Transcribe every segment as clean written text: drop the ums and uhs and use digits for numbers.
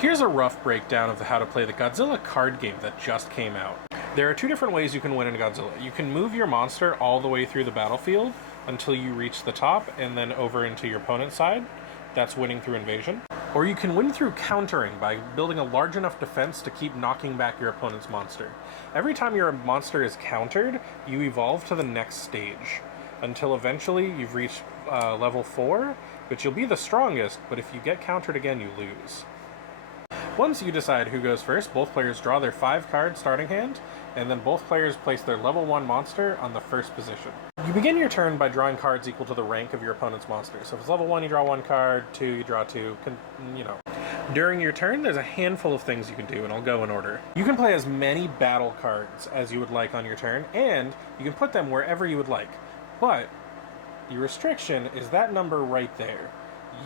Here's a rough breakdown of how to play the Godzilla card game that just came out. There are two different ways you can win in Godzilla. You can move your monster all the way through the battlefield until you reach the top and then over into your opponent's side. That's winning through invasion. Or you can win through countering by building a large enough defense to keep knocking back your opponent's monster. Every time your monster is countered, you evolve to the next stage, until eventually you've reached level 4, which you'll be the strongest, but if you get countered again, you lose. Once you decide who goes first, both players draw their 5-card starting hand, and then both players place their level 1 monster on the first position. You begin your turn by drawing cards equal to the rank of your opponent's monster. So if it's level 1, you draw 1 card, 2, you draw 2, During your turn, there's a handful of things you can do, and I'll go in order. You can play as many battle cards as you would like on your turn, and you can put them wherever you would like. But the restriction is that number right there.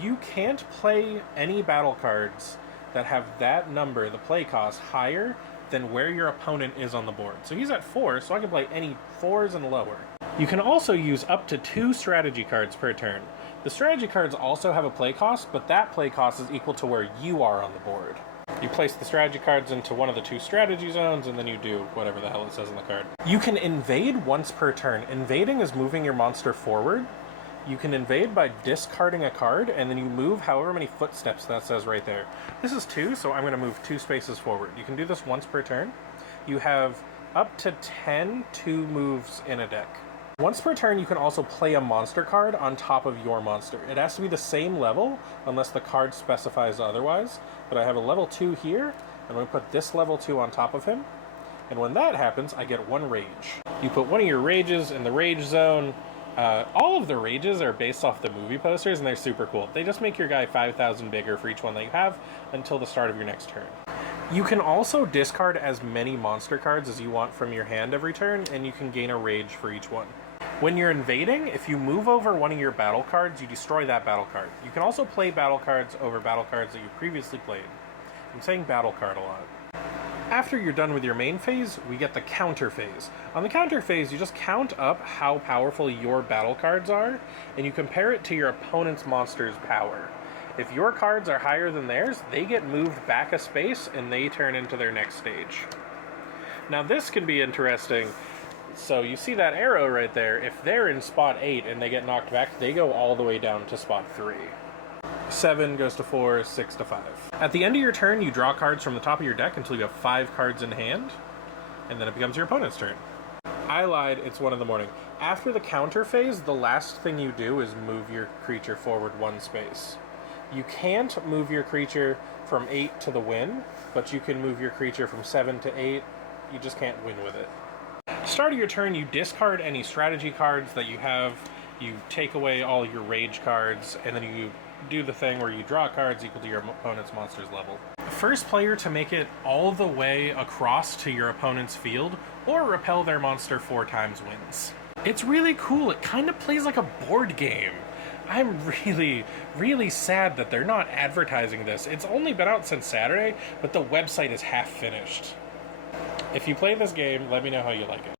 You can't play any battle cards that have that number, the play cost, higher than where your opponent is on the board. So he's at 4, so I can play any 4s and lower. You can also use up to 2 strategy cards per turn. The strategy cards also have a play cost, but that play cost is equal to where you are on the board. You place the strategy cards into one of the 2 strategy zones, and then you do whatever the hell it says on the card. You can invade once per turn. Invading is moving your monster forward. You can invade by discarding a card, and then you move however many footsteps that says right there. This is 2, so I'm going to move 2 spaces forward. You can do this once per turn. You have up to 10 2 moves in a deck. Once per turn, you can also play a monster card on top of your monster. It has to be the same level, unless the card specifies otherwise. But I have a level 2 here. I'm going to put this level 2 on top of him. And when that happens, I get 1 rage. You put one of your rages in the rage zone. All of the rages are based off the movie posters, and they're super cool. They just make your guy 5,000 bigger for each one that you have until the start of your next turn. You can also discard as many monster cards as you want from your hand every turn, and you can gain a rage for each one. When you're invading, if you move over one of your battle cards, you destroy that battle card. You can also play battle cards over battle cards that you previously played. I'm saying battle card a lot. After you're done with your main phase, we get the counter phase. On the counter phase, you just count up how powerful your battle cards are, and you compare it to your opponent's monster's power. If your cards are higher than theirs, they get moved back a space, and they turn into their next stage. Now this can be interesting. So you see that arrow right there, if they're in spot 8 and they get knocked back, they go all the way down to spot 3. 7 goes to 4, 6 to 5. At the end of your turn, you draw cards from the top of your deck until you have 5 cards in hand, and then it becomes your opponent's turn. I lied, it's 1 in the morning. After the counter phase, the last thing you do is move your creature forward 1 space. You can't move your creature from 8 to the win, but you can move your creature from 7 to 8. You just can't win with it. Start of your turn, you discard any strategy cards that you have, you take away all your rage cards, and then you do the thing where you draw cards equal to your opponent's monster's level. First player to make it all the way across to your opponent's field, or repel their monster 4 times wins. It's really cool, it kind of plays like a board game. I'm really sad that they're not advertising this. It's only been out since Saturday, but the website is half finished. If you play this game, let me know how you like it.